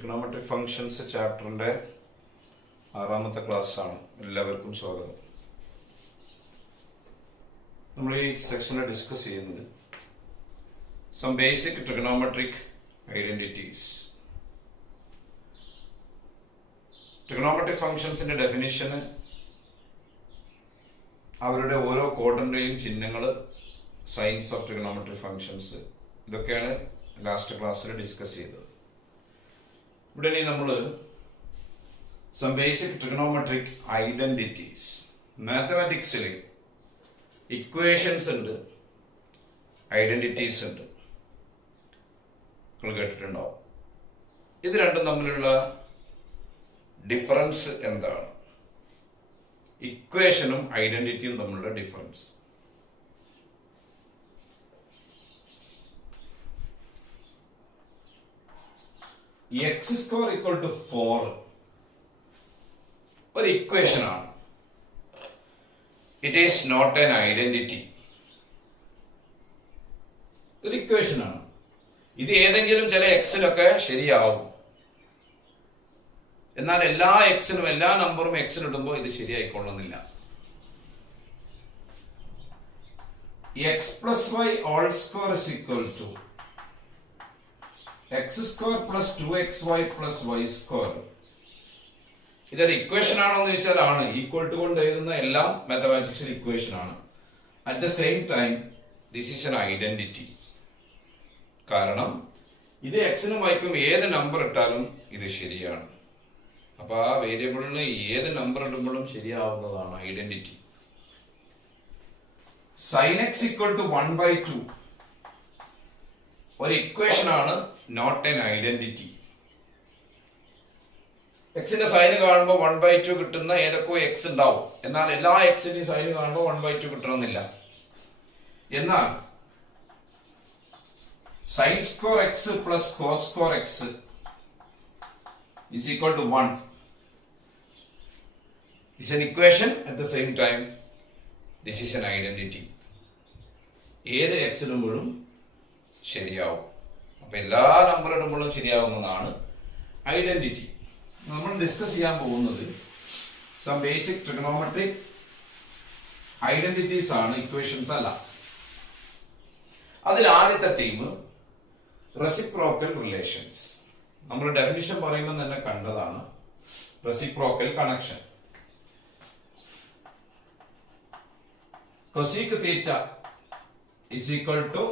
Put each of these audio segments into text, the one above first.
Trigonometric functions ചാപ്റ്ററിൻ്റെ 6ാമത്തെ ക്ലാസ്സാണ്. എല്ലാവർക്കും സ്വാഗതം. നമ്മൾ ഈ സെക്ഷനിൽ ഡിസ്കസ് ചെയ്യുന്നത് some basic trigonometric identities. Trigonometric ഫങ്ഷൻസിന്റെ ഡെഫിനിഷന്, അവരുടെ ഓരോ കോഡന്റെയും ചിഹ്നങ്ങൾ, സൈൻസ് ഓഫ് ട്രിഗണോമെട്രിക് ഫങ്ഷൻസ്, ഇതൊക്കെയാണ് ലാസ്റ്റ് ക്ലാസ്സിൽ ഡിസ്കസ് ചെയ്തത്. ഇവിടെ ഇനി നമ്മൾ സം ബേസിക് ട്രിഗണോമെട്രിക് ഐഡന്റിറ്റീസ്. മാത്തമാറ്റിക്സിൽ ഇക്വേഷൻസ് ഉണ്ട്, ഐഡന്റിറ്റീസ് ഉണ്ട്. നിങ്ങൾ കേട്ടിട്ടുണ്ടാവും. ഇത് രണ്ടും തമ്മിലുള്ള ഡിഫറൻസ് എന്താണ്? ഇക്വേഷനും ഐഡന്റിറ്റിയും തമ്മിലുള്ള difference. X square equal to 4 ഒരു ഇക്വേഷൻ ആണ്. It is not an identity. ഒരു ഇക്വേഷൻ ആണ്. ഇത് ഏതെങ്കിലും ചില എക്സിലൊക്കെ ശരിയാവും. എന്നാൽ എല്ലാ എക്സിനും, എല്ലാ നമ്പറും എക്സിലിടുമ്പോൾ ഇത് ശരിയായിക്കൊള്ളുന്നില്ല. X plus y all square is equal to x square plus 2xy plus y square. ഇതൊരു ഇക്വേഷൻ ആണോ എന്ന് ചോദിച്ചാൽ ആണ്. ഈക്വൽ ടു കൊണ്ട് എഴുതുന്ന എല്ലാം മാത്തമാറ്റിക്സിൽ ഇക്വേഷൻ ആണ്. At the same time this is an identity. കാരണം ഇത് എക്സിനും വൈക്കും ഏത് നമ്പർ ഇട്ടാലും ഇത് ശരിയാണ്. അപ്പൊ ആ വേരിയബിളിന് ഏത് നമ്പർ ഇടുമ്പോഴും ശരിയാവുന്നതാണ് identity. Sine x equal to 1/2 ഒരു ഇക്വേഷൻ ആണ്, നോട്ട് എൻ ഐഡന്റിറ്റി. എക്സിന്റെ സൈന് കാണുമ്പോൾ 1/2 കിട്ടുന്ന ഏതൊക്കെ എക്സ് ഉണ്ടാവും. എന്നാൽ എല്ലാ എക്സിന്റെയും സൈന് കാണുമ്പോൾ 1/2 കിട്ടണമെന്നില്ല. എന്നാൽ sine square X plus cos square X is equal to 1 is an equation. At the same time this is an identity. ഏത് എക്സ് ഇടുമ്പോഴും ശരിയാവും. അപ്പൊ എല്ലാ നമ്പർ ഇടുമ്പോഴും ശരിയാവുന്നതാണ് ഐഡന്റിറ്റി. നമ്മൾ ഡിസ്കസ് ചെയ്യാൻ പോകുന്നത് സം ബേസിക് ട്രിഗണോമെട്രിക് ഐഡന്റിറ്റീസ് ആണ്, ഇക്വേഷൻസ് അല്ല. അതിൽ ആദ്യത്തെ ടീം റെസിപ്രോക്കൽ റിലേഷൻസ്. നമ്മൾ ഡെഫിനിഷൻ പറയുമ്പോൾ തന്നെ കണ്ടതാണ് reciprocal connection. Cosec theta is equal to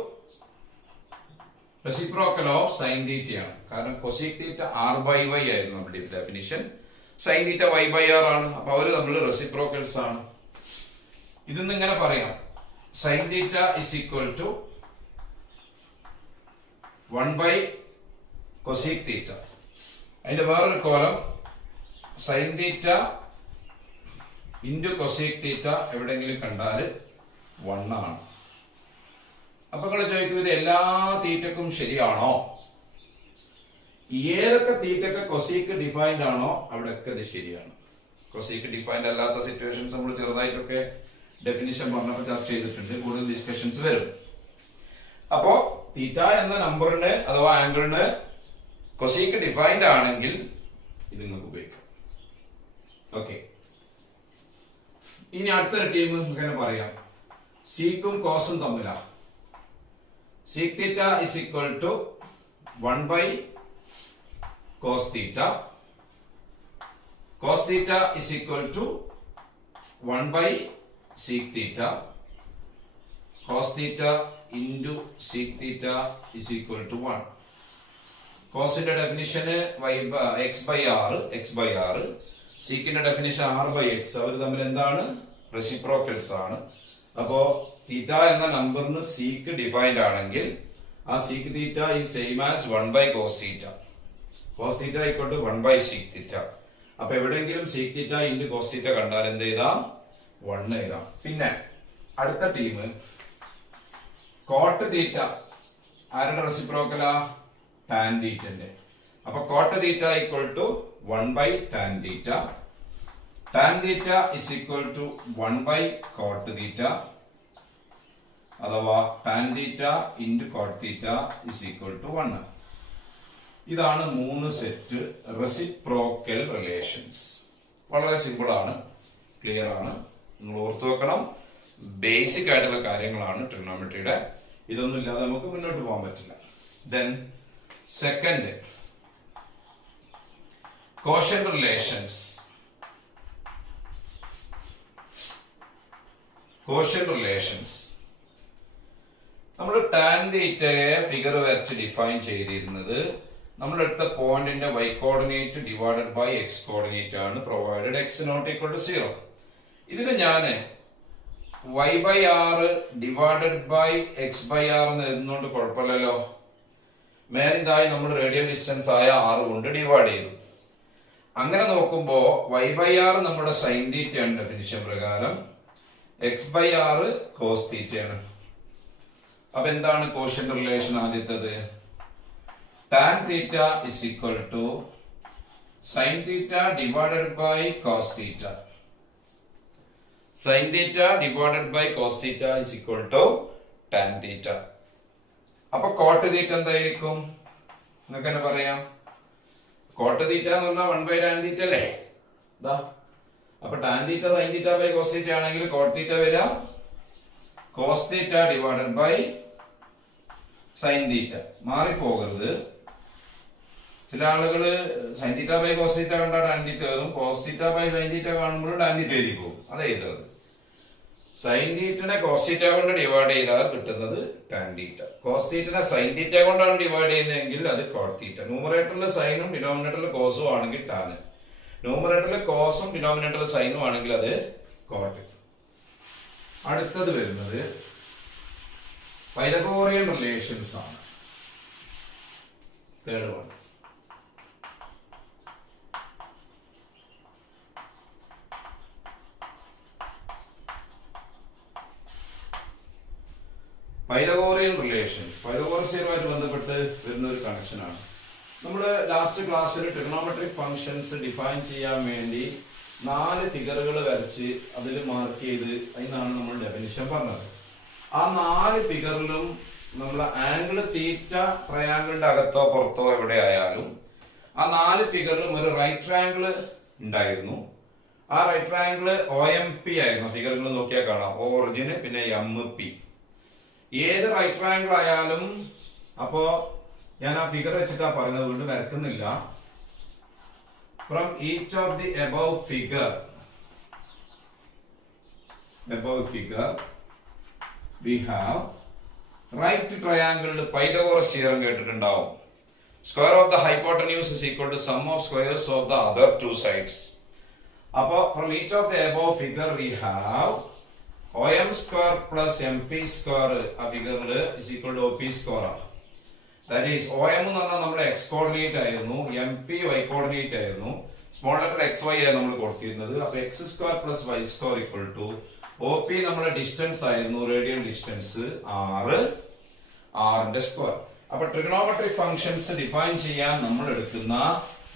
reciprocal of sine തീറ്റയാണ്. കാരണം കൊസീക് തീറ്റ r/y ആയിരുന്നു നമ്മുടെ ഡെഫിനിഷൻ. സൈൻ തീറ്റ y/r ആണ്. അപ്പൊ അവര് നമ്മൾ റെസിപ്രോക്കൽസ് ആണ്. ഇതെന്ന് ഇങ്ങനെ പറയാം, sine theta is equal to 1/cosec theta. അതിന്റെ വേറൊരു കോലം sine theta into cosec theta. എവിടെയെങ്കിലും കണ്ടാൽ 1 ആണ്. അപ്പൊ നിങ്ങൾ ചോദിക്കും, ഇത് എല്ലാ തീറ്റക്കും ശരിയാണോ? ഏതൊക്കെ തീറ്റക്ക് കൊസീക്ക് ഡിഫൈൻഡ് ആണോ അവിടെയൊക്കെ ഇത് ശരിയാണ്. കൊസീക്ക് ഡിഫൈൻഡ് അല്ലാത്ത സിറ്റുവേഷൻസ് നമ്മൾ ചെറുതായിട്ടൊക്കെ ഡെഫിനിഷൻ പറഞ്ഞപ്പോൾ ചർച്ച ചെയ്തിട്ടുണ്ട്. കൂടുതൽ ഡിസ്കഷൻസ് വരും. അപ്പോ തീറ്റ എന്ന നമ്പറിന് അഥവാ ആംഗിളിന് കൊസീക്ക് ഡിഫൈൻഡ് ആണെങ്കിൽ ഇത് നിങ്ങൾക്ക് ഉപയോഗിക്കാം. ഓക്കെ. ഇനി അടുത്തൊരു ടീം ഇങ്ങനെ പറയാം, സീക്കും കോസും തമ്മിലാ. sec theta is equal to 1/cos theta. Cos theta is equal to 1/sec theta. Cos theta into sec theta is equal to 1. Cosന്റെ ഡെഫിനിഷൻ x/r. secന്റെ ഡെഫിനിഷൻ r/x. അവർ തമ്മിൽ എന്താണ്? റെസിപ്രോക്കൽസ് ആണ്. അപ്പോ തീറ്റ എന്ന നമ്പറിന് സീക്ക് ഡിഫൈൻഡ് ആണെങ്കിൽ ആ sec theta is same as 1/cos theta. Cos theta equal to 1/sec theta. അപ്പൊ എവിടെയെങ്കിലും sec theta into cos theta കണ്ടാൽ എന്ത് എഴുതാം? 1 എഴുതാം. പിന്നെ അടുത്ത ടീം കോട്ട് തീറ്റ. ആരുടെ റെസിപ്രോക്കലാ? ടാൻ തീറ്റന്റെ. അപ്പൊ cot theta equal to 1/tan theta. tan theta is equal to 1/cot theta അഥവാ tan theta into cot theta is equal to 1. ഇതാണ് 3 സെറ്റ് റെസിപ്രോക്കൽ റിലേഷൻസ്. വളരെ സിമ്പിൾ ആണ്, ക്ലിയർ ആണ്. നിങ്ങൾ ഓർത്തു വെക്കണം, ബേസിക് ആയിട്ടുള്ള കാര്യങ്ങളാണ് ട്രിഗണോമെട്രിയുടെ. ഇതൊന്നും ഇല്ലാതെ നമുക്ക് മുന്നോട്ട് പോകാൻ പറ്റില്ല. Then second, quotient relations. Quotient relations നമ്മൾ ടാൻ തീറ്റയെ ഫിഗർ വരച്ച് ഡിഫൈൻ ചെയ്തിരുന്നത് നമ്മളെടുത്ത പോയിന്റിന്റെ y coordinate divided by x coordinate ആണ്, provided x not equal to 0. ഇതിന് ഞാൻ y/r ഡിവൈഡഡ് ബൈ x/r എന്ന് എഴുതുന്നോണ്ട് കുഴപ്പമില്ലല്ലോ. മേലിതായി നമ്മൾ റേഡിയൽ ഡിസ്റ്റൻസ് ആയ r കൊണ്ട് ഡിവൈഡ് ചെയ്തു. അങ്ങനെ നോക്കുമ്പോ y/r നമ്മുടെ സൈൻ തീറ്റ ആണ് ഡെഫിനിഷൻ പ്രകാരം, x/r കോസ് തീറ്റ ആണ്. അപ്പൊ എന്താണ് കോഷ്യന്റ് റിലേഷൻ? ആദ്യത്തേത് tan theta is equal to sin theta divided by cos theta. Sin theta divided by cos theta is equal to tan theta. അപ്പൊ cot theta എന്തായിരിക്കും? നിങ്ങൾക്ക് തന്നെ പറയാം. cot theta എന്ന് പറഞ്ഞാൽ 1/tan theta അല്ലേ? ദാ അപ്പൊ tan theta sin theta by cos theta ആണെങ്കിൽ cot theta വരിക cos theta divided by sin theta. മാറിപ്പോകരുത്. ചില ആളുകള് sine theta by cos theta കണ്ടാൽ ടാൻ തീറ്റ എഴുതും, cos theta by sine theta കാണുമ്പോൾ ടാൻ തീറ്റ എഴുതി പോകും. അത് എഴുതരുത്. സൈൻ തീറ്റനെ കോസ് തീറ്റ കൊണ്ട് ഡിവൈഡ് ചെയ്താൽ കിട്ടുന്നത് ടാൻ തീറ്റ. കോസ് തീറ്റനെ സൈൻ തീറ്റ കൊണ്ടാണ് ഡിവൈഡ് ചെയ്യുന്നതെങ്കിൽ അത് കോട്ട് തീറ്റ. ന്യൂമറേറ്ററിൽ സൈനും ഡിനോമിനേറ്ററിൽ കോസും ആണെങ്കിൽ ടാൻ, ന്യൂമറേറ്ററിൽ കോസും ഡിനോമിനേറ്ററിൽ സൈനും ആണെങ്കിൽ അത് കോട്ട്. അടുത്തത് വരുന്നത് പൈതഗോറിയൻ റിലേഷൻസ് ആണ്. Third one. പൈതഗോറിയൻ റിലേഷൻസ് പൈതഗോറസുമായിട്ട് ബന്ധപ്പെട്ട് വരുന്ന ഒരു കണക്ഷൻ ആണ്. നമ്മൾ ലാസ്റ്റ് ക്ലാസ്സിൽ ട്രിഗണോമെട്രിക് ഫംഗ്ഷൻസ് ഡിഫൈൻ ചെയ്യാൻ വേണ്ടി 4 ഫിഗറുകൾ വരച്ച് അതിൽ മാർക്ക് ചെയ്ത് അതിനാണ് നമ്മൾ ഡെഫിനിഷൻ പറഞ്ഞത്. ആ 4 ഫിഗറിലും നമ്മൾ ആംഗിൾ തീറ്റ ട്രയാംഗിളിന്റെ അകത്തോ പുറത്തോ എവിടെ ആയാലും ആ 4 ഫിഗറിലും ഒരു റൈറ്റ് ട്രയാംഗിൾ ഉണ്ടായിരുന്നു. ആ റൈറ്റ് ട്രയാംഗിൾ OMP ആയിരുന്നു. ഫിഗറുകൾ നോക്കിയാൽ കാണാം, ഒറിജിന് പിന്നെ MP. ഏത് റൈറ്റ് ട്രയാംഗിൾ ആയാലും, അപ്പോ ഞാൻ ആ ഫിഗർ വെച്ചിട്ടാ പറയുന്നത്, വീണ്ടും വരക്കുന്നില്ല. From each of the above figure we have right triangle Pythagoras theorem കേട്ടിട്ടുണ്ടാവും. Square of the hypotenuse is equal to sum of squares of the other two sides. അപ്പോ from each of the above figure we have OM square plus MP square ആ ഫിഗറിൽ is equal to OP square. That is OM എന്ന് പറഞ്ഞാൽ നമ്മുടെ x coordinate ആയിരുന്നു, MP y coordinate ആയിരുന്നു, small letter xy ആണ് നമ്മൾ കൊടുത്തിരുന്നത്. അപ്പൊ x square plus y square equal to OP നമ്മുടെ ഡിസ്റ്റൻസ് ആയിരുന്നു, റേഡിയൽ ഡിസ്റ്റൻസ് r ന്റെ സ്ക്വയർ. അപ്പൊ ട്രിഗണോമെട്രിക് ഫംഗ്ഷൻസ് ഡിഫൈൻ ചെയ്യാൻ നമ്മൾ എടുക്കുന്ന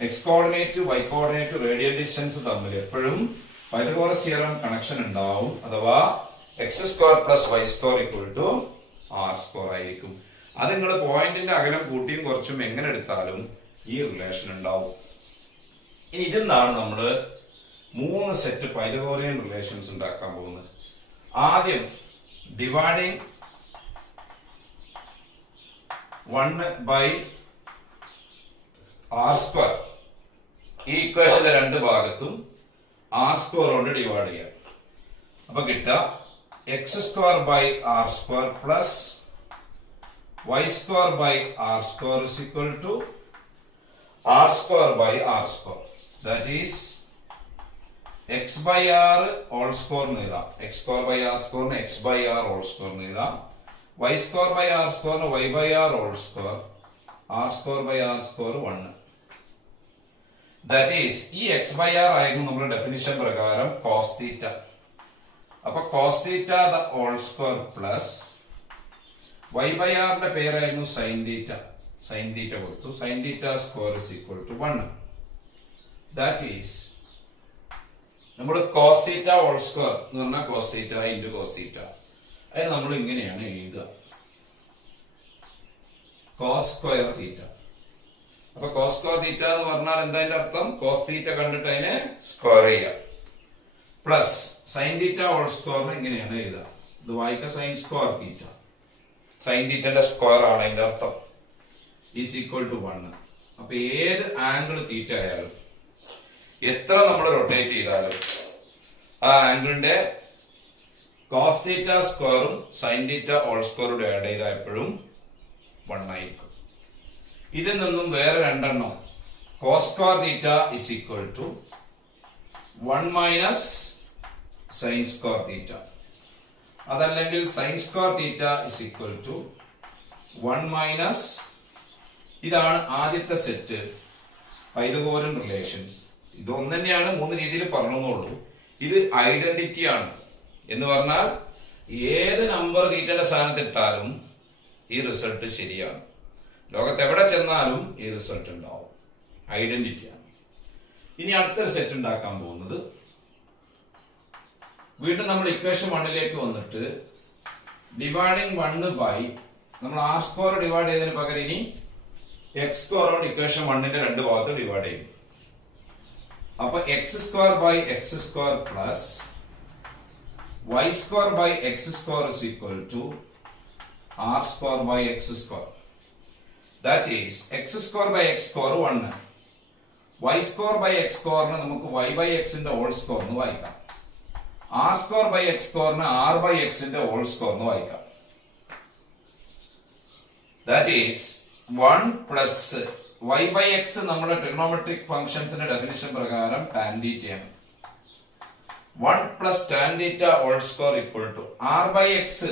x coordinate y coordinate radial distance തമ്മിൽ എപ്പോഴും പൈതഗോറസ് തിയറം കണക്ഷൻ ഉണ്ടാവും. അഥവാ x square plus y square equal to r square ആയിരിക്കും. അത് നിങ്ങൾ പോയിന്റിന്റെ അകലം കൂട്ടിയും കുറച്ചും എങ്ങനെ എടുത്താലും ഈ റിലേഷൻ ഉണ്ടാവും. ഇനി ഇതെന്താണ് നമ്മള് 3 സെറ്റ് പൈതഗോറിയൻ റിലേഷൻസ് ഉണ്ടാക്കാൻ പോകുന്നത്. ആദ്യം ഡിവൈഡിങ് 1/r². ഈ ഇക്വേഷന്റെ 2 ഭാഗത്തും r² കൊണ്ട് ഡിവൈഡ് ചെയ്യാം. അപ്പൊ കിട്ടുക x² plus y² is equal to r². That is x/r whole square എന്ന് എഴുതാം. x²/r² x/r whole square എന്ന് എഴുതാം. y²/r² y/r whole square, r²/r² 1. That is ഈ x/r ആയിരുന്നു നമ്മുടെ ഡെഫിനിഷൻ പ്രകാരം cos θ. അപ്പൊ cos θ the whole square plus y/r ന്റെ പേരായിരുന്നു sin θ കൊടുത്തു. sin θ square is equal to 1. That is നമ്മൾ cos θ whole square എന്ന് പറഞ്ഞാൽ cos θ into cos θ. അതിന് നമ്മൾ ഇങ്ങനെയാണ് എഴുതുക, cos square θ. അപ്പൊ കോസ് സ്ക്വയർ തീറ്റ എന്ന് പറഞ്ഞാൽ എന്താ അതിന്റെ അർത്ഥം? കോസ് തീറ്റ കണ്ടിട്ട് അതിനെ സ്ക്വയർ ചെയ്യാം. Plus sine theta whole square ഇങ്ങനെയാണ് എഴുതുക. ഇത് വായിക്ക സൈൻ സ്ക്വയർ തീറ്റ. സൈൻ തീറ്റന്റെ സ്ക്വയർ ആണ് അതിന്റെ അർത്ഥം. Is equal to 1. അപ്പൊ ഏത് ആംഗിൾ തീറ്റ ആയാലും എത്ര നമ്മൾ റൊട്ടേറ്റ് ചെയ്താലും ആ ആംഗിളിന്റെ കോസ് തീറ്റ സ്ക്വയറും സൈൻ തീറ്റ ഹോൾ സ്ക്വയറും ആഡ് ചെയ്താൽ എപ്പോഴും 1 ആയിരിക്കും. ഇതിൽ നിന്നും വേറെ രണ്ടെണ്ണം cos square theta is equal to 1 minus sine square theta, അതല്ലെങ്കിൽ sine square theta is equal to 1 minus. ഇതാണ് ആദ്യത്തെ സെറ്റ് പൈതഗോറൻ റിലേഷൻസ്. ഇത് ഒന്ന് തന്നെയാണ്, 3 രീതിയിൽ പറഞ്ഞുള്ളൂ. ഇത് ഐഡന്റിറ്റി ആണ്. എന്ന് പറഞ്ഞാൽ ഏത് നമ്പർ തീറ്റയുടെ സ്ഥാനത്ത് ഇട്ടാലും ഈ റിസൾട്ട് ശരിയാണ്. ലോകത്ത് എവിടെ ചെന്നാലും ഈ റിസൾട്ട് ഉണ്ടാവും. ഐഡന്റിറ്റിയാണ്. ഇനി അടുത്തൊരു സെറ്റ് ഉണ്ടാക്കാൻ പോകുന്നത്, വീണ്ടും നമ്മൾ ഇക്വേഷൻ 1ലേക്ക് വന്നിട്ട് ഡിവൈഡിങ് 1 ബൈ നമ്മൾ ആർ സ്ക്വയർ ഡിവൈഡ് ചെയ്തതിന് പകരം ഇനി എക്സ് സ്ക്വയർ കൊണ്ട് ഇക്വേഷൻ 1ന്റെ രണ്ട് ഭാഗത്ത് ഡിവൈഡ് ചെയ്യും. അപ്പൊ x square by x square plus y square by x square is equal to r square by x square. That is x square by x square 1, y square by x സ്ക്വയറിന് നമുക്ക് y by എക്സിന്റെ whole square എന്ന് വായിക്കാം. R square by x സ്ക്വയറിന് R by എക്സിന്റെ whole square എന്ന് വായിക്കാം. That is 1 plus y by x നമ്മുടെ ട്രിഗണോമെട്രിക് ഫംഗ്ഷൻസിന്റെ ഡെഫിനിഷൻ പ്രകാരം ടാൻ തീറ്റയാണ്. 1 plus tan theta whole square equal to r by x.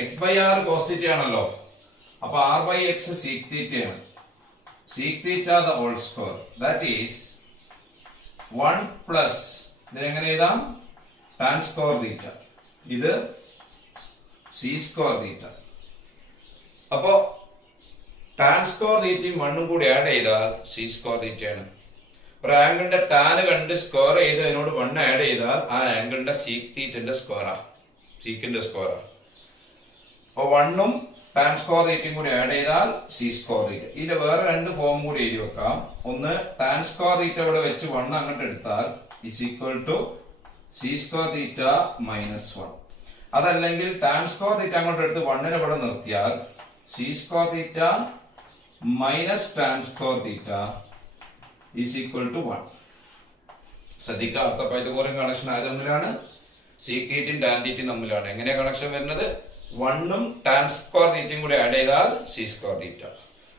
X by r cos theta ആണല്ലോ. അപ്പൊ ആർ ബൈ എക്സ് സീക് തീറ്റയാണ്. Sec theta the whole square. That is 1 plus ഇതിനെങ്ങനെ എഴുതാം? Tan square theta. ഇത് sec square തീറ്റ. അപ്പോ tan square തീറ്റയും 1ഉം കൂടി add ചെയ്താൽ സി സ്ക്വയർ തീറ്റയാണ്. ഒരു ആംഗിളിന്റെ ടാൻ കണ്ട് സ്ക്വയർ ചെയ്ത് അതിനോട് 1 ആഡ് ചെയ്താൽ ആ ആംഗിളിന്റെ സീക് തീറ്റന്റെ സ്ക്വയറാ, സീക്കിന്റെ സ്ക്വയറാ. അപ്പൊ 1ഉം ടാൻ സ്ക്വയർ തീറ്റയും കൂടി ആഡ് ചെയ്താൽ സി സ്ക്വയർ തീറ്റ. ഇതിന്റെ വേറെ രണ്ട് ഫോം കൂടി എഴുതി വെക്കാം. ഒന്ന് ടാൻ സ്ക്വയർ തീറ്റ ഇവിടെ വെച്ച് 1 അങ്ങോട്ട് എടുത്താൽ is equal to sec square theta minus 1. അതല്ലെങ്കിൽ ടാൻ സ്ക്വയർ തീറ്റ അങ്ങോട്ട് എടുത്ത് 1നെ ഇവിടെ നിർത്തിയാൽ sec square theta minus tan square theta is equal to 1. ശ്രദ്ധിക്കുക, അർത്ഥ പൈതഗോറൻ കണക്ഷൻ ആര് തമ്മിലാണ്? സീക് തീറ്റയും ടാൻ തീറ്റയും തമ്മിലാണ്. എങ്ങനെയാ കണക്ഷൻ വരുന്നത്? 1ഉം ടാൻ സ്ക്വയർ തീറ്റയും കൂടി ആഡ് ചെയ്താൽ sec square theta.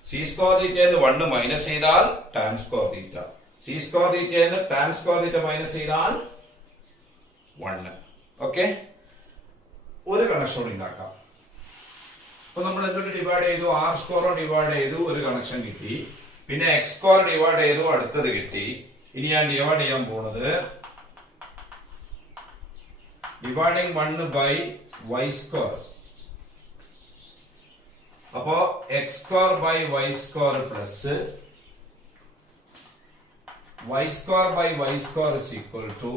Sec square തീറ്റന്ന് 1 മൈനസ് ചെയ്താൽ tan square theta. Sec square തീറ്റന്ന് ടാൻ സ്ക്വയർ തീറ്റ മൈനസ് ചെയ്താൽ 1. ഓക്കെ, ഒരു കണക്ഷൻ കൂടി ഉണ്ടാക്കാം. അപ്പൊ നമ്മൾ എന്തൊരു ഡിവൈഡ് ചെയ്തു? ആർ സ്ക്വയർ ഡിവൈഡ് ചെയ്തു, ഒരു കണക്ഷൻ കിട്ടി. പിന്നെ എക്സ് സ്ക്വയർ ഡിവൈഡ് ചെയ്തു, അടുത്തത് കിട്ടി. ഇനി ഞാൻ ഡിവൈഡ് ചെയ്യാൻ പോകുന്നത് ഡിവൈഡിങ് 1 ബൈ വൈ സ്ക്വയർ. അപ്പോ x square by y square plus y square by y square is equal to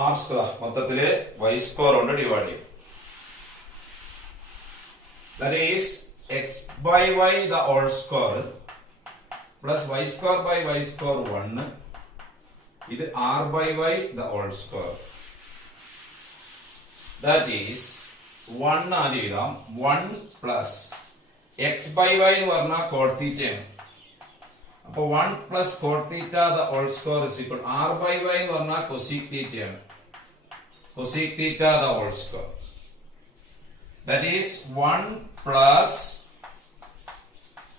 r square. മൊത്തത്തില് വൈ സ്ക്വയർ കൊണ്ട് ഡിവൈഡ് ചെയ്യും. That is x by y the whole square plus y square by y square 1. ഇത് r by y the whole square. That is 1 ആദ്യം എഴുതാം. 1 plus x by y എന്ന് പറഞ്ഞാൽ cot theta ആണ്. അപ്പൊ 1 plus cot theta the whole square is equal r by y എന്ന് പറഞ്ഞാൽ cosec theta ആണ്. Cosec theta the whole square. That is 1 plus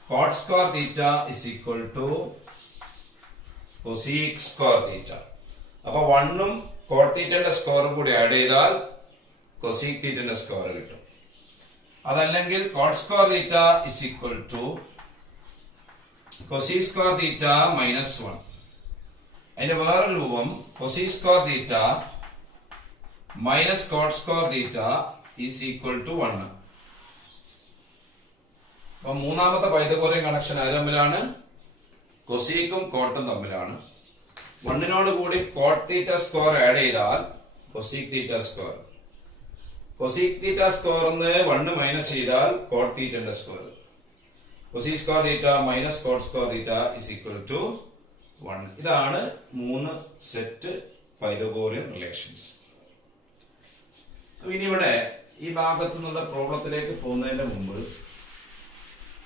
cot square theta is equal to cosec square theta. അപ്പൊ 1ഉം cot theta സ്ക്വയറും കൂടി add ചെയ്താൽ cosec theta square കിട്ടും. അതല്ലെങ്കിൽ cot square theta is equal to cosec square theta minus 1. അതിന്റെ വേറെ രൂപം cosec square theta minus cot square theta is equal to 1. അപ്പൊ മൂന്നാമത്തെ പൈതഗോറിയൻ കണക്ഷൻ ആര് തമ്മിലാണ്? കൊസീക്കും കോട്ടും തമ്മിലാണ്. 1നോട് കൂടി കോട്ട് തീറ്റ സ്ക്വയർ ആഡ് ചെയ്താൽ cosec theta square. Cosec theta square 1 minus ചെയ്താൽ കോട്ട് തീറ്റന്റെ square. Cosec square theta minus cot square theta is equal to 1. ഇതാണ് 3 സെറ്റ് പൈതഗോറിയൻ റിലേഷൻസ്. ഇനി ഇവിടെ ഈ ഭാഗത്തു നിന്നുള്ള പ്രോബ്ലത്തിലേക്ക് പോകുന്നതിന് മുമ്പ്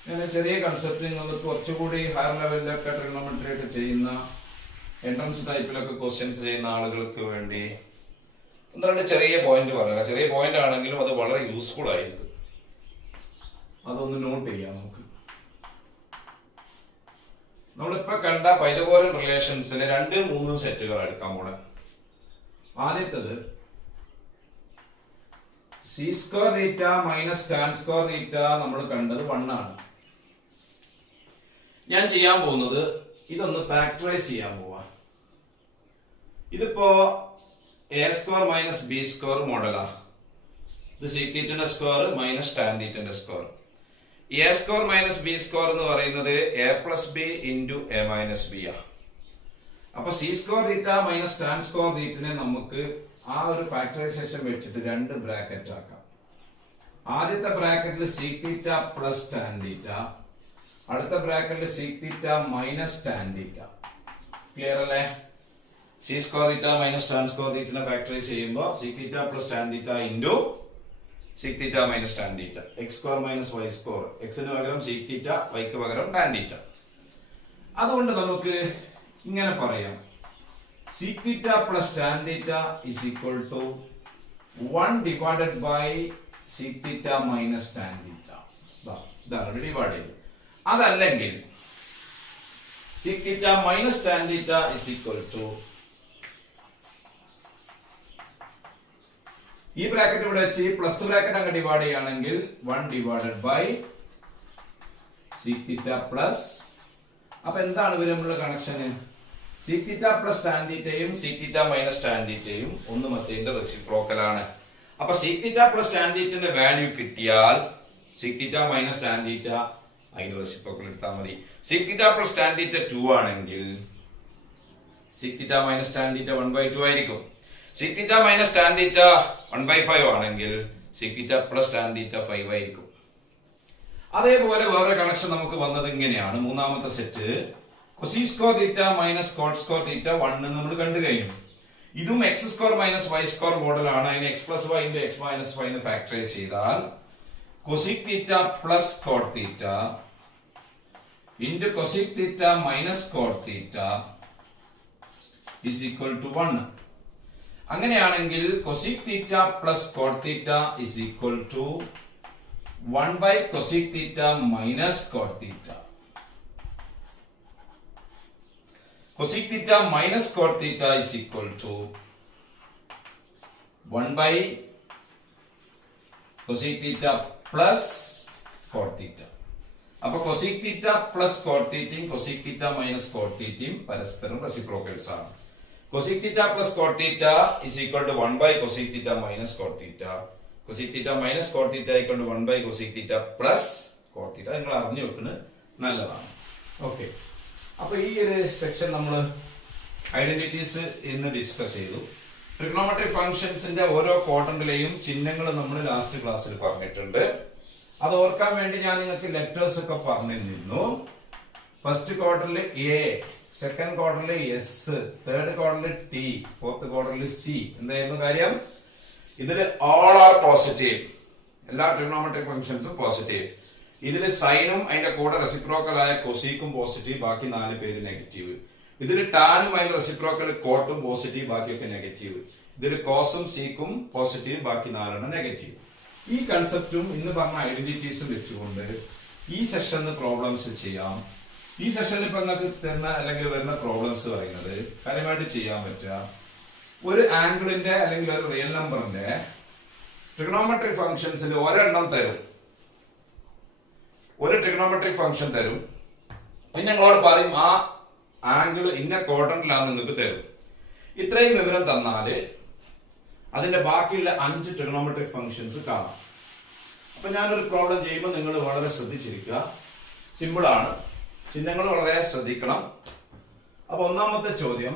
ഞാൻ ചെറിയ കൺസെപ്റ്റ് നിങ്ങൾക്ക് കുറച്ചുകൂടി ഹയർ ലെവലിലൊക്കെ ട്രിഗണോമെട്രി ഒക്കെ ചെയ്യുന്ന എൻട്രൻസ് ടൈപ്പിലൊക്കെ ക്വസ്റ്റ്യൻസ് ചെയ്യുന്ന ആളുകൾക്ക് വേണ്ടി എന്താണ് ചെറിയ പോയിന്റ് പറയുക. ചെറിയ പോയിന്റ് ആണെങ്കിലും അത് വളരെ യൂസ്ഫുൾ ആയിരിക്കും. അതൊന്ന് നോട്ട് ചെയ്യാം. നമുക്ക് നമ്മളിപ്പോ കണ്ട പൈതഗോറിയൻ റിലേഷൻസിന് 2-3 സെറ്റുകൾ എടുക്കാൻ പോണെ. ആദ്യത്തത് sec square theta minus tan square theta നമ്മൾ കണ്ടത് 1 ആണ്. ഞാൻ ചെയ്യാൻ പോകുന്നത് ഇതൊന്ന് ഫാക്ടറൈസ് ചെയ്യാൻ പോവാ. ഇതിപ്പോ a square minus b square മോഡലാ. ഇത് സീക് തീറ്റന്റെ സ്ക്വയർ മൈനസ് ടാൻ തീറ്റന്റെ square. A square minus b square എന്ന് പറയുന്നത് a plus b into a minus b ആ. അപ്പൊ sec square theta minus tan square തീറ്റനെ നമുക്ക് ആ ഒരു ഫാക്ടറൈസേഷൻ വെച്ചിട്ട് 2 ബ്രാക്കറ്റ് ആക്കാം. ആദ്യത്തെ ബ്രാക്കറ്റിൽ sec theta plus tan theta, അടുത്ത ബ്രാക്കറ്റിൽ sec theta minus tan theta. Clear അല്ലേ? Sec square theta minus tan square തീറ്റനെ ഫാക്ടറൈസ് ചെയ്യുമ്പോൾ sec theta plus tan theta into sec theta minus tan theta. X square minus y square. എക്സിന് പകരം sec theta, വൈക്ക് പകരം tan theta. അതുകൊണ്ട് നമുക്ക് ഇങ്ങനെ പറയാം, sec theta plus tan theta is equal to 1 divided by sec theta minus tan theta. ഇതാണ് divide ചെയ്ത്. അതല്ലെങ്കിൽ sec theta minus tan theta is equal to ഈ ബ്രാക്കറ്റ് ഇവിടെ വെച്ച് പ്ലസ് ബ്രാക്കറ്റ് അങ്ങ് ഡിവൈഡ് ചെയ്യുകയാണെങ്കിൽ 1 divided by sec theta plus. അപ്പൊ എന്താണ് ഇവർ തമ്മിലുള്ള കണക്ഷന്? sec theta plus tan thetaയും sec theta minus tan thetaയും ഒന്ന് മറ്റേതിന്റെ റെസിപ്രോക്കൽ ആണ്. അപ്പൊ sec theta plus tan thetaന്റെ വാല്യൂ കിട്ടിയാൽ sec theta minus tan theta അതിന്റെ റെസിപ്രോക്കൽ എടുത്താൽ മതി. sec theta plus tan theta 2 ആണെങ്കിൽ sec theta minus tan theta 1/2 ആയിരിക്കും. sec theta minus tan theta 1/5 ആണെങ്കിൽ sec theta plus tan theta 5 ആയിരിക്കും. അതേപോലെ വേറെ കണക്ഷൻ നമുക്ക് വന്നത് ഇങ്ങനെയാണ്. മൂന്നാമത്തെ set cosec square theta minus cot square theta 1 നമ്മൾ കണ്ടു കഴിഞ്ഞു. ഇതും x square minus y square model ആണ്. അതിനെ x plus y into x minus y എന്ന് ഫാക്ടറൈസ് ചെയ്താൽ cosec theta plus cot theta into cosec theta minus cot theta is equal to 1. അങ്ങനെയാണെങ്കിൽ cosec theta plus cot theta is equal to 1 by cosec theta minus cot theta. Cosec theta minus cot theta is equal to 1 by cosec theta plus cot theta. അപ്പോൾ cosec theta plus cot theta cosec theta minus cot theta പരസ്പരം reciprocals ആണ്. cosec theta plus cot theta is equal to 1 by cosec theta minus cot theta. cosec theta minus cot theta equal to 1 by cosec theta plus cot theta. നിങ്ങൾ അറിഞ്ഞു വെക്കുന്നത് നല്ലതാണ്. Okay, അപ്പൊ ഈ ഒരു section നമ്മൾ ഐഡന്റിറ്റീസ് ഇന്ന് ഡിസ്കസ് ചെയ്തു. ട്രിഗണോമെട്രിക് ഫംഗ്ഷൻസിന്റെ ഓരോ ക്വാഡ്രന്റിലെയും ചിഹ്നങ്ങൾ നമ്മൾ ലാസ്റ്റ് ക്ലാസ്സിൽ പറഞ്ഞിട്ടുണ്ട്. അത് ഓർക്കാൻ വേണ്ടി ഞാൻ നിങ്ങൾക്ക് ലെറ്റേഴ്സ് ഒക്കെ പറഞ്ഞിരുന്നു. ഫസ്റ്റ് ക്വാഡ്രന്റിൽ എ, സെക്കൻഡ് ക്വാഡ്രന്റിൽ എസ്, തേർഡ് ക്വാഡ്രന്റിൽ ടി, ഫോർത്ത് ക്വാഡ്രന്റിൽ സി. എന്തായിരുന്നു കാര്യം? ഇതിൽ ഓൾ ആർ പോസിറ്റീവ്. എല്ലാ ട്രിഗണോമെട്രിക് ഫംഗ്ഷൻസും പോസിറ്റീവ്. ഇതിൽ സൈനും അതിന്റെ കൂടെ റെസിപ്രോക്കൽ ആയ കൊസീക്കും പോസിറ്റീവ്, ബാക്കി 4 പേര് നെഗറ്റീവ്. ഇതിൽ ടാനും അതിന്റെ റെസിപ്രോക്കൽ കോട്ടും പോസിറ്റീവ്, ബാക്കിയൊക്കെ നെഗറ്റീവ്. ഇതിൽ കോസും സീക്കും പോസിറ്റീവ്, ബാക്കി 4 നെഗറ്റീവ്. ഈ കൺസെപ്റ്റും ഇന്ന് പറഞ്ഞ ഐഡന്റിറ്റീസും വെച്ചുകൊണ്ട് ഈ സെഷനിൽ പ്രോബ്ലംസ് ചെയ്യാം. ഈ സെഷനിൽ ഇപ്പൊ നിങ്ങൾക്ക് തരുന്ന അല്ലെങ്കിൽ വരുന്ന പ്രോബ്ലംസ് പറയുന്നത് കാര്യമായിട്ട് ചെയ്യാൻ പറ്റുക ഒരു ആംഗിളിന്റെ അല്ലെങ്കിൽ ഒരു റിയൽ നമ്പറിന്റെ ട്രിഗണോമെട്രിക് ഫംഗ്ഷൻസിൽ ഒരെണ്ണം തരും, ഒരു ട്രിഗണോമെട്രിക് ഫംഗ്ഷൻ തരും. പിന്നെ നിങ്ങളോട് പറയും ആ ആംഗിൾ ഇന്ന ക്വാഡ്രന്റിലാന്ന് നിങ്ങൾക്ക് തരും. ഇത്രയും വിവരം തന്നാല് അതിന്റെ ബാക്കിയുള്ള 5 ട്രിഗണോമെട്രിക് ഫംഗ്ഷൻസ് കാണാം. അപ്പൊ ഞാനൊരു പ്രോബ്ലം ചെയ്യുമ്പോൾ നിങ്ങൾ വളരെ ശ്രദ്ധിച്ചിരിക്കുക. സിമ്പിൾ ആണ്, ചിഹ്നങ്ങൾ വളരെ ശ്രദ്ധിക്കണം. അപ്പൊ ഒന്നാമത്തെ ചോദ്യം,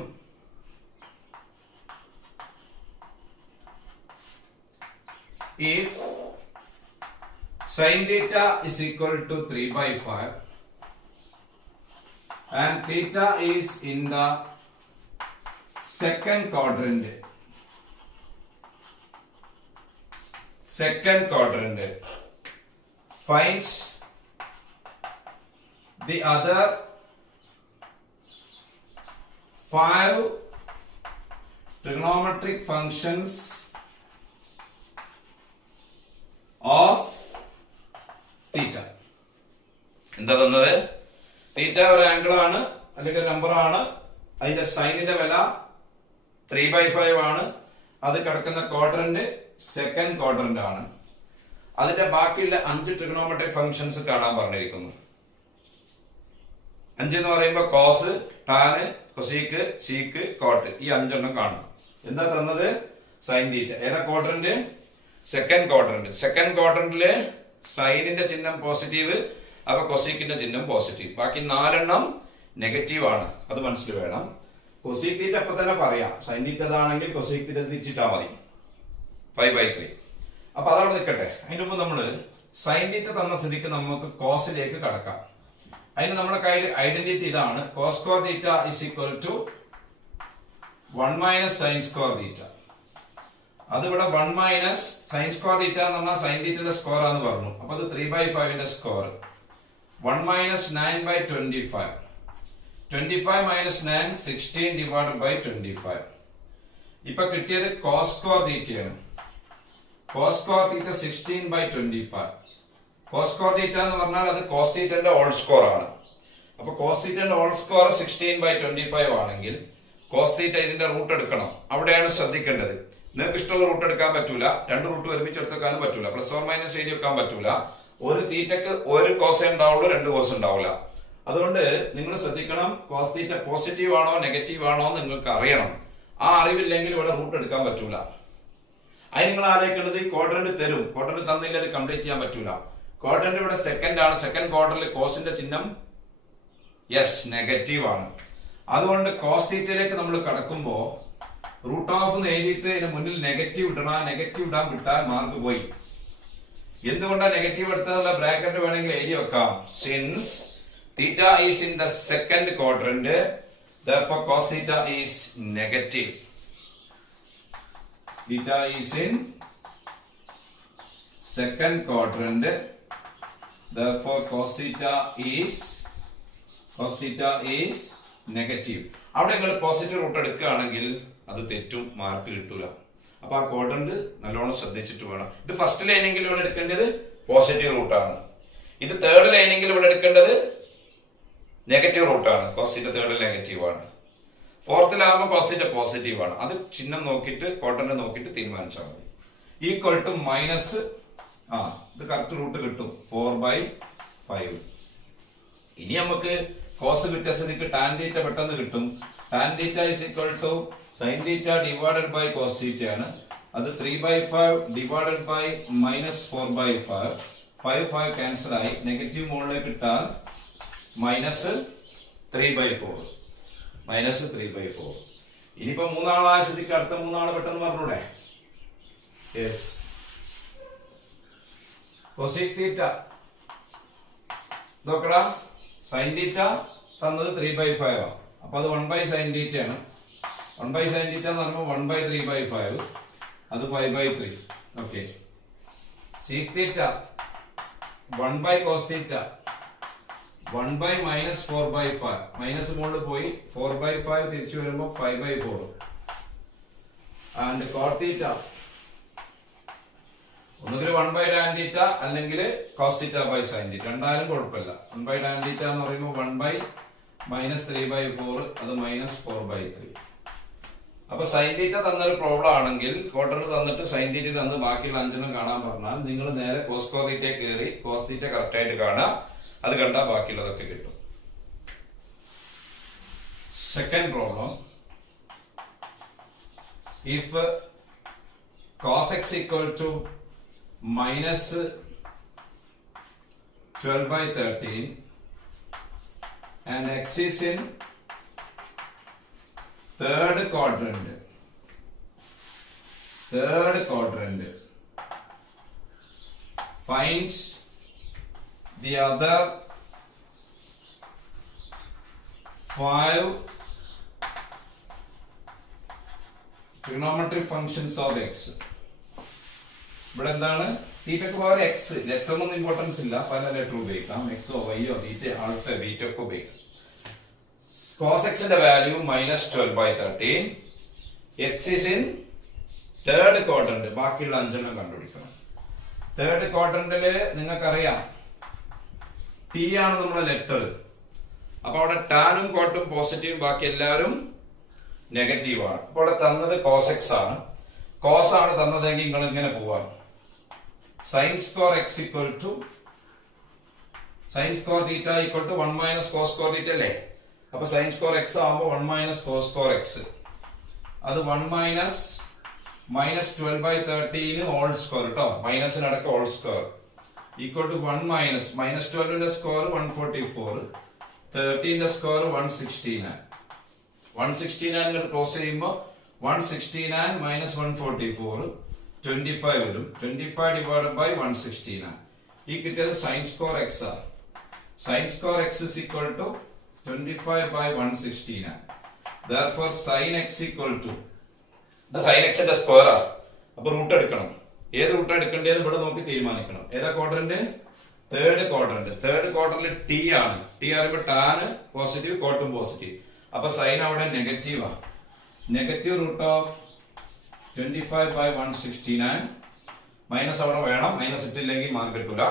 if Sin theta is equal to 3 by 5 and theta is in the second quadrant. Second quadrant. Finds the other 5 trigonometric functions of theta. എന്താ തന്നത്? തീറ്റ ഒരു ആംഗിൾ ആണ് അല്ലെങ്കിൽ നമ്പർ ആണ്. അതിന്റെ സൈനിന്റെ വില 3/5 ആണ്. അത് കിടക്കുന്ന ക്വാഡ്രന്റ് സെക്കൻഡ് ക്വാഡ്രന്റ് ആണ്. അതിന്റെ ബാക്കിയുള്ള 5 ട്രിഗണോമെട്രിക് ഫംഗ്ഷൻസ് കാണാൻ പറഞ്ഞിരിക്കുന്നു. 5 എന്ന് പറയുമ്പോൾ cos, tan, cosec, sec, cot, ഈ 5 എണ്ണം കാണും. എന്താ തന്നത്? Sine theta. ഏതാ ക്വാഡ്രന്റ്? Second quadrant. സെക്കൻഡ് ക്വാഡ്രന്റില് സൈനിന്റെ ചിഹ്നം പോസിറ്റീവ്, അപ്പൊ കൊസീക്കിന്റെ ചിഹ്നം പോസിറ്റീവ്. ബാക്കി 4 എണ്ണം നെഗറ്റീവ് ആണ്. അത് മനസ്സിൽ വേണം. കൊസീക് തീറ്റ അപ്പൊ തന്നെ പറയാം. സൈൻ തീറ്റ ആണെങ്കിൽ കൊസീക് തീറ്റ തിരിച്ചിട്ടാ മതി. 5/3. അപ്പൊ അതവിടെ നിൽക്കട്ടെ. അതിന് മുമ്പ് നമ്മള് സൈൻ തീറ്റ തന്ന സ്ഥിതിക്ക് നമുക്ക് കോസിലേക്ക് കടക്കാം. അതിന് നമ്മുടെ കയ്യിൽ ഐഡന്റിറ്റി ഇതാണ്. Cos square theta is equal to 1 minus sine square theta. അതിവിടെ 1 മൈനസ് സൈൻ സ്ക്വയർ തീറ്റ എന്ന് പറഞ്ഞാൽ സൈൻ തീറ്റയുടെ സ്ക്വയർ ആണെന്ന് പറഞ്ഞു. അപ്പൊ അത് 3/5ന്റെ square. 1 minus 9/25. 25 minus 9 16 divided by 25. ഇപ്പൊ കിട്ടിയത് കോസ് സ്ക്വയർ തീറ്റയാണ്. Cos square theta 16/25. Cos square theta എന്ന് പറഞ്ഞാൽ അത് കോസ് തീറ്റന്റെ ഹോൾ സ്ക്വയർ ആണ്. അപ്പൊ കോസ് തീറ്റന്റെ ഹോൾ സ്ക്വയർ 16/25 ആണെങ്കിൽ കോസ് തീറ്റ ഇതിന്റെ റൂട്ട് എടുക്കണം. അവിടെയാണ് ശ്രദ്ധിക്കേണ്ടത്. നിങ്ങൾക്ക് ഇഷ്ടമുള്ള റൂട്ട് എടുക്കാൻ പറ്റൂല. 2 റൂട്ട് ഒരുമിച്ച് എടുത്തേക്കാനും പറ്റൂല. പ്ലസ് ഓർ മൈനസ് എഴുതി വെക്കാൻ പറ്റൂല. ഒരു തീറ്റക്ക് ഒരു കോസേ ഉണ്ടാവുള്ളൂ, 2 കോസ് ഉണ്ടാവില്ല. അതുകൊണ്ട് നിങ്ങൾ ശ്രദ്ധിക്കണം. കോസ് തീറ്റ പോസിറ്റീവ് ആണോ നെഗറ്റീവ് ആണോ എന്ന് നിങ്ങൾക്ക് അറിയണം. ആ അറിവില്ലെങ്കിൽ ഇവിടെ റൂട്ട് എടുക്കാൻ പറ്റൂല. അത് നിങ്ങൾ ആലോചിക്കേണ്ടത് ഈ ക്വാഡ്രന്റ് തരും. ക്വാഡ്രന്റ് തന്നില്ല അത് കംപ്ലീറ്റ് ചെയ്യാൻ പറ്റൂല. ക്വാഡ്രന്റ് ഇവിടെ സെക്കൻഡ് ആണ്. സെക്കൻഡ് ക്വാഡ്രന്റിൽ കോസിന്റെ ചിഹ്നം നെഗറ്റീവ് ആണ്. അതുകൊണ്ട് കോസ് തീറ്റയിലേക്ക് നമ്മൾ കടക്കുമ്പോ റൂട്ട് ഓഫ് എന്ന് എഴുതിയിട്ട് ഇതിന് മുന്നിൽ നെഗറ്റീവ് ഇടണം. നെഗറ്റീവ് ഇടാൻ വിട്ടാൽ മാർക്ക് പോയി. എന്തുകൊണ്ടാണ് നെഗറ്റീവ് എടുത്തതുള്ള ബ്രാക്കറ്റ് വേണമെങ്കിൽ എഴുതി വെക്കാം. Since theta is in the second quadrant therefore cos theta is negative. Theta is in second quadrant, therefore cos theta is negative. അവിടെ നിങ്ങൾ പോസിറ്റീവ് റൂട്ട് എടുക്കുകയാണെങ്കിൽ അത് തെറ്റും, മാർക്ക് കിട്ടൂല. അപ്പൊ ആ ക്വാഡ്രന്റ് നല്ലോണം ശ്രദ്ധിച്ചിട്ട് വേണം. ഇത് ഫസ്റ്റ് ലൈനെങ്കിൽ ഇവിടെ എടുക്കേണ്ടത് പോസിറ്റീവ് റൂട്ടാണ്. ഇത് തേർഡ് ലൈനെങ്കിൽ ഇവിടെ എടുക്കേണ്ടത് നെഗറ്റീവ് റൂട്ടാണ്. കോസ് തീറ്റ തേർഡിൽ നെഗറ്റീവ് ആണ്. ഫോർത്തിലാകുമ്പോൾ കോസ് തീറ്റ പോസിറ്റീവ് ആണ്. അത് ചിഹ്നം നോക്കിയിട്ട് ക്വാഡ്രന്റ് നോക്കിയിട്ട് തീരുമാനിച്ചാൽ മതി. ഈക്വൽ ടു മൈനസ് ഇത് കറക്റ്റ് റൂട്ട് കിട്ടും 4/5. ഇനി നമുക്ക് കോസ് കിട്ടിയ സ്ഥിതിക്ക് ടാൻ തീറ്റ പെട്ടെന്ന് കിട്ടും. Tan theta is equal to sine theta divided by cos theta ആണ്. അത് 3/5 ഡിവൈഡഡ് ബൈ മൈനസ് 4/5. 5 ക്യാൻസൽ ആയി. നെഗറ്റീവ് മുകളിലേക്ക് ഇട്ടാൽ മൈനസ് 3/4. ഇനിയിപ്പോ 3 ആളായ സ്ഥിതിക്ക് അടുത്ത 3 ആള് പെട്ടെന്ന് പറഞ്ഞൂടെ? കൊസീക് തീറ്റ നോക്കടാ. സൈൻ തീറ്റ തന്നത് 3/5 ആണ്. അപ്പൊ അത് 1/sin തീറ്റ ആണ്. 1/sin തീറ്റ എന്ന് പറയുമ്പോൾ 1/3/5. അത് 5/3. ഓക്കെ. സീക് തീറ്റ 1/cos തീറ്റ 1/-4/5. മൈനസ് മുകളിൽ പോയി 4/5 തിരിച്ചു വരുമ്പോ 5/4. ആൻഡ് കോട്ട് തീറ്റ ഒന്നുകിൽ 1/tan തീറ്റ അല്ലെങ്കിൽ cos theta by sine theta. രണ്ടായാലും കുഴപ്പമില്ല. 1/tan തീറ്റ എന്ന് പറയുമ്പോൾ 1/-3/4. അത് -4/3. അപ്പൊ സൈൻ തീറ്റ തന്നൊരു പ്രോബ്ലം ആണെങ്കിൽ ക്വാഡ്രന്റ് തന്നിട്ട് സൈൻ തീറ്റ തന്ന് ബാക്കിയുള്ള 5 എണ്ണം കാണാൻ പറഞ്ഞാൽ നിങ്ങൾ നേരെ കോസ് സ്ക്വയർ തീറ്റ കയറി കോസ് തീറ്റ കറക്റ്റ് ആയിട്ട് കാണാം. അത് കണ്ടാൽ ബാക്കിയുള്ളതൊക്കെ കിട്ടും. Second problem. If cos x equal to -12/13 and x is in third quadrant finds the other 5 trigonometric functions of x. ഇവിടെ എന്താണ് തീറ്റക്ക് പകരം എക്സ്, ലെറ്ററിനൊന്നും ഇമ്പോർട്ടൻസ് ഇല്ല, പല ലെറ്റർ ഉപയോഗിക്കാം, എക്സോ വൈയോ തീറ്റ ആൽഫ ബീറ്റ ഒക്കെ ഉപയോഗിക്കാം. cos x ന്റെ value -12/13, x is in third quadrant, ബാക്കിയുള്ള 5 എണ്ണം കണ്ടുപിടിക്കണം. തേർഡ് ക്വാഡ്രന്റില് നിങ്ങൾക്കറിയാം ടി ആണ് നമ്മുടെ ലെറ്റർ, അപ്പൊ അവിടെ ടാനും കോട്ടും പോസിറ്റീവും ബാക്കി എല്ലാവരും നെഗറ്റീവ് ആണ്. അപ്പൊ അവിടെ തന്നത് cos x ആണ്, cos ആണ് തന്നതെങ്കിൽ നിങ്ങൾ ഇങ്ങനെ പോവാം, sin square x equal to sin square theta equal to 1 minus cos square theta അല്ലേ. അപ്പൊ sin square x ആവുമ്പോൾ 1 minus cos square x, അത് 1 minus -12/13 ഹോൾ സ്ക്വയർ കേട്ടോ, മൈനസിനടക്കം whole square equal to 1 minus -12ന്റെ സ്ക്വയർ 144, 13ന്റെ സ്ക്വയർ 169. 169 ക്ലോസ് ചെയ്യുമ്പോൾ 169 minus 144 25 വരും. 25 divided by 169, ഈ കിട്ടിയത് sin square x ആണ്. sin square x is equal to 25 by 169. therefore sin x equal to sin x ന്റെ സ്ക്വയർ ആണ്. അപ്പൊ റൂട്ട് എടുക്കണം, ഏത് റൂട്ട് എടുക്കേണ്ടത് ഇവിടെ നോക്കി തീരുമാനിക്കണം. ഏതാ ക്വാഡ്രന്റ്? Third quadrant. തേർഡ് ക്വാഡ്രന്റിൽ ടി ആണ്, ടി ആകുമ്പോൾ ടാന് പോസിറ്റീവ് കോട്ടും പോസിറ്റീവ്, അപ്പൊ സൈൻ അവിടെ നെഗറ്റീവ് ആണ്. Negative root of 25 by 169, minus അവിടെ വേണം, മൈനസ് ഇട്ടില്ലെങ്കിൽ മാർക്ക് കിട്ടൂല.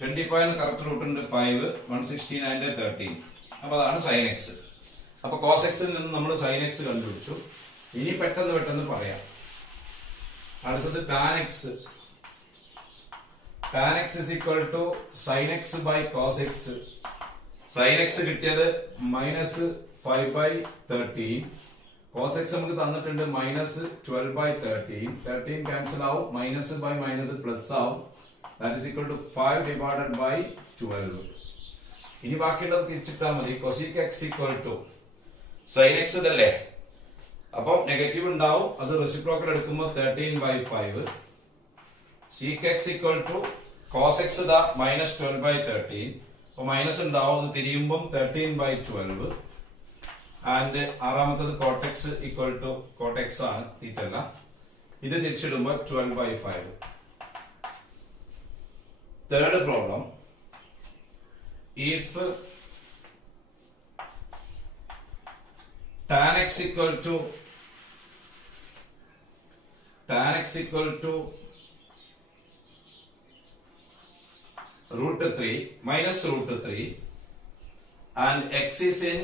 25 കറക്റ്റ് റൂട്ട് ഉണ്ട് 5, 169 13, അപ്പൊ അതാണ് സൈൻ എക്സ്. അപ്പൊ കോസ് എക്സിൽ നിന്ന് നമ്മൾ സൈൻ എക്സ് കണ്ടുപിടിച്ചു. ഇനി പെട്ടെന്ന് പറയാം. അടുത്തത് tan x. Tan x is equal to sine x by cos x. Sine x കിട്ടിയത് -5/13, cos x നമുക്ക് തന്നിട്ടുണ്ട് -12/13, 13 ക്യാൻസൽ ആവും, മൈനസ് ബൈ മൈനസ് പ്ലസ് ആവും, that is equal to 5 divided by 12. ഇനി ബാക്കിയുള്ളത് തിരിച്ചിട്ടാൽ മതി. cosec x equal to sin x ഇതല്ലേ, അപ്പം നെഗറ്റീവ് ഉണ്ടാവും, അത് റെസിപ്രോക്കൽ എടുക്കുമ്പോൾ 13/5, sec x equal to cos x ഇതാ -12/13, അപ്പൊ മൈനസ് ഉണ്ടാവും, അത് തിരിയുമ്പം 13/12, ആൻഡ് ആറാമത്തത് cot x equal to cot x ആണ്, തീറ്റല്ല, ഇത് തിരിച്ചിടുമ്പോൾ 12/5. Third problem, if tan x equal to √3 minus √3 and x is in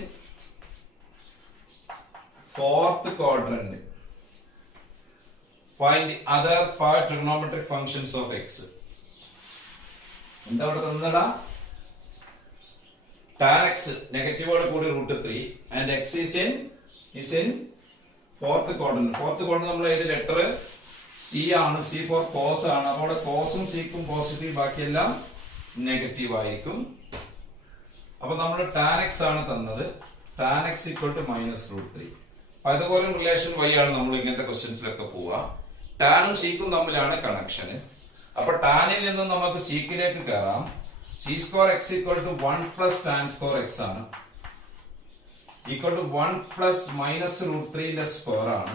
fourth quadrant, find the other 5 trigonometric functions of x. എന്താ അവിടെ തന്നടാ? tan x നെഗറ്റീവോട് കൂടി √3 and x is in fourth quadrant. fourth quadrant നമ്മൾ ഏത് letter? c ആണ്, c for cos ആണ്, അപ്പോൾ അവിടെ കോസും സിക്കും positive, ബാക്കിയെല്ലാം നെഗറ്റീവ് ആയിരിക്കും. അപ്പൊ നമ്മൾ tan x ആണ് തന്നത്, tan x equal to -√3. അതുപോലെ റിലേഷൻ വഴി ആണ് നമ്മൾ ഇങ്ങനത്തെ ക്വസ്റ്റ്യൻസിലൊക്കെ പോവുക. ടാനും സീക്കും തമ്മിലാണ് കണക്ഷൻ. അപ്പൊ ടാനിൽ നിന്ന് നമുക്ക് സീക്കിലേക്ക് കയറാം. Sec square x equal to 1 plus tan square x ആണ്, ഈക്വൽ ടു 1 പ്ലസ് -√3ന്റെ സ്ക്വയർ ആണ്.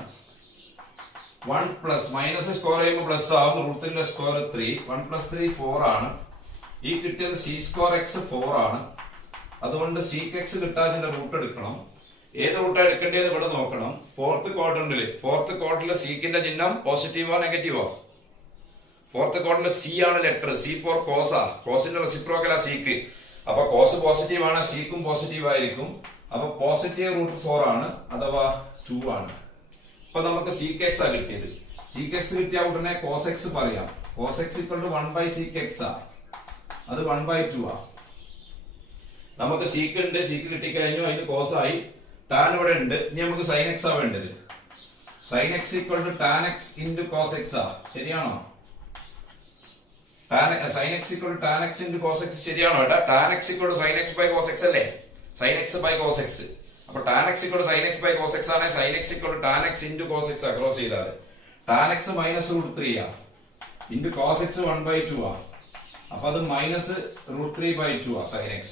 1 പ്ലസ് മൈനസ് സ്ക്വയർ ചെയ്യുമ്പോൾ പ്ലസ് ആവും, √3ന്റെ സ്ക്വയർ 3, 1 പ്ലസ് 3 4 ആണ്. ഈ കിട്ടിയത് സി സ്ക്വയർ എക്സ് 4 ആണ്. അതുകൊണ്ട് സീക്ക് എക്സ് കിട്ടാതിന്റെ റൂട്ട് എടുക്കണം. ഏത് റൂട്ടാ എടുക്കേണ്ടത് ഇവിടെ നോക്കണം. ഫോർത്ത് ക്വാർട്ടറിൽ സീക്കിന്റെ ചിഹ്നം പോസിറ്റീവോ നെഗറ്റീവോ? ഫോർത്ത് ക്വാർട്ടറിൽ സി ആണ് ലെറ്റർ, സി ഫോർ കോസാ, കോസിന്റെ റെസിപ്രോക്കലാ സീക്ക്. അപ്പൊ കോസ് പോസിറ്റീവ് ആണ്, സീക്കും പോസിറ്റീവ് ആയിരിക്കും. അപ്പൊ പോസിറ്റീവ് √4 ആണ്, അഥവാ 2 ആണ്. അപ്പൊ നമുക്ക് സീക്ക് എക്സ് ആ കിട്ടിയത്. സീക്ക് എക്സ് കിട്ടിയ ഉടനെ കോസ് എക്സ് പറയാം. Cos x equal to 1/sec x ആ, അത് 1/2 ആ. നമുക്ക് സീക്ക് ഉണ്ട്, സീക്ക് കിട്ടിക്കഴിഞ്ഞു, അതിന് കോസ് ആയി. ടാൻ ഇവിടെ ഉണ്ട്, ഇനി നമുക്ക് സൈൻ എക്സ് ആ വേണ്ടത്. Sine x equal to tan x into cos x ആ, ശരിയാണോ? Sine x equal to tan x into cos x ശരിയാണോ? Tan x equal to sine x by cos x അല്ലേ? Sine x by cos x. അപ്പൊ tan x equal to sine x by cos x ആണ്, sine x equal to tan x into cos x ആ. Cross ചെയ്താൽ tan x -√3 ആ, into cos X 1/2 ആ. അപ്പൊ അത് -√3/2 ആ sin x.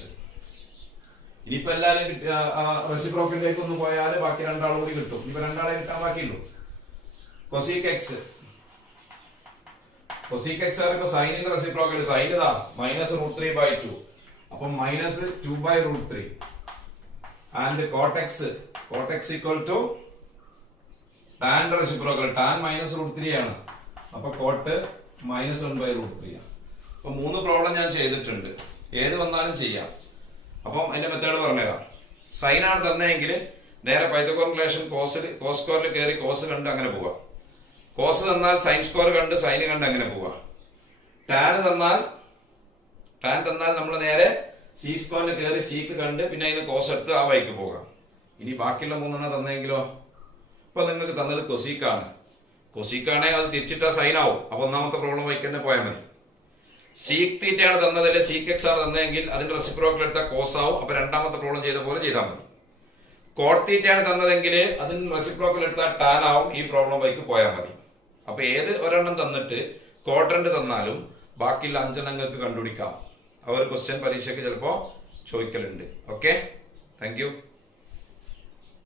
ഇനിയിപ്പോ എല്ലാരും റെസിപ്രോക്കലിലേക്ക് ഒന്ന് പോയാല് ബാക്കി രണ്ടാളും കൂടി കിട്ടും. ഇപ്പൊ രണ്ടാളെ കിട്ടാൻ ബാക്കിയുള്ളൂ. കൊസീക് എക്സ് ആരൊക്കെ സൈനിന്റെ റെസിപ്രോക്കൽ സൈൻ ഇതാ -√3/2 അപ്പൊ -2/√3 and cot x equal to ടാന്റെ റെസിപ്രോക്കൽ ടാൻ -√3 ആണ്. അപ്പൊ കോട്ട് -1/√3 ആണ്. അപ്പൊ 3 പ്രോബ്ലം ഞാൻ ചെയ്തിട്ടുണ്ട്. ഏത് വന്നാലും ചെയ്യാം. അപ്പം അതിന്റെ മെത്തേഡ് പറഞ്ഞുതരാം. സൈൻ ആണ് തന്നെങ്കിൽ നേരെ പൈത്തഗോറസ് റിലേഷൻ കോസ് സ്ക്വയറിൽ കയറി കോസ് കണ്ട് അങ്ങനെ പോവാം. കോസ് തന്നാൽ സൈൻ സ്ക്വയർ കണ്ട് സൈൻ കണ്ട് അങ്ങനെ പോവാം. ടാൻ തന്നാൽ നമ്മൾ നേരെ സി സ്ക്വയറിൽ കയറി സീക്ക് കണ്ട് പിന്നെ അതിന് കോസ് എടുത്ത് ആ വഴിക്ക് പോകാം. ഇനി ബാക്കിയുള്ള 3 തന്നെങ്കിലോ? ഇപ്പൊ നിങ്ങൾക്ക് തന്നത് കൊസീക്കാണെങ്കിൽ അത് തിരിച്ചിട്ടാ സൈൻ ആവും. അപ്പൊ ഒന്നാമത്തെ പ്രോബ്ലം വൈക്ക് തന്നെ പോയാൽ മതി. സീക്ക് തീറ്റയാണ് തന്നതല്ലേ സീക്ക് എക്സ് ആണ് തന്നെങ്കിൽ അതിന്റെ റെസിപ്രോക്കൽ എടുത്താൽ കോസ് ആവും. അപ്പൊ രണ്ടാമത്തെ പ്രോബ്ലം ചെയ്ത പോലെ ചെയ്താൽ മതി. കോട്ട് തീറ്റയാണ് തന്നതെങ്കിൽ അതിന് റെസിപ്രോക്കൽ എടുത്താൽ ടാൻ ആവും. ഈ പ്രോബ്ലം വൈക്ക് പോയാൽ മതി. അപ്പൊ ഏത് ഒരെണ്ണം തന്നിട്ട് ക്വാഡ്രന്റ് തന്നാലും ബാക്കിയുള്ള 5 എണ്ണങ്ങൾക്ക് കണ്ടുപിടിക്കാം. അവർ ക്വസ്റ്റ്യൻ പരീക്ഷയ്ക്ക് ചിലപ്പോ ചോദിക്കലുണ്ട്. Okay, thank you.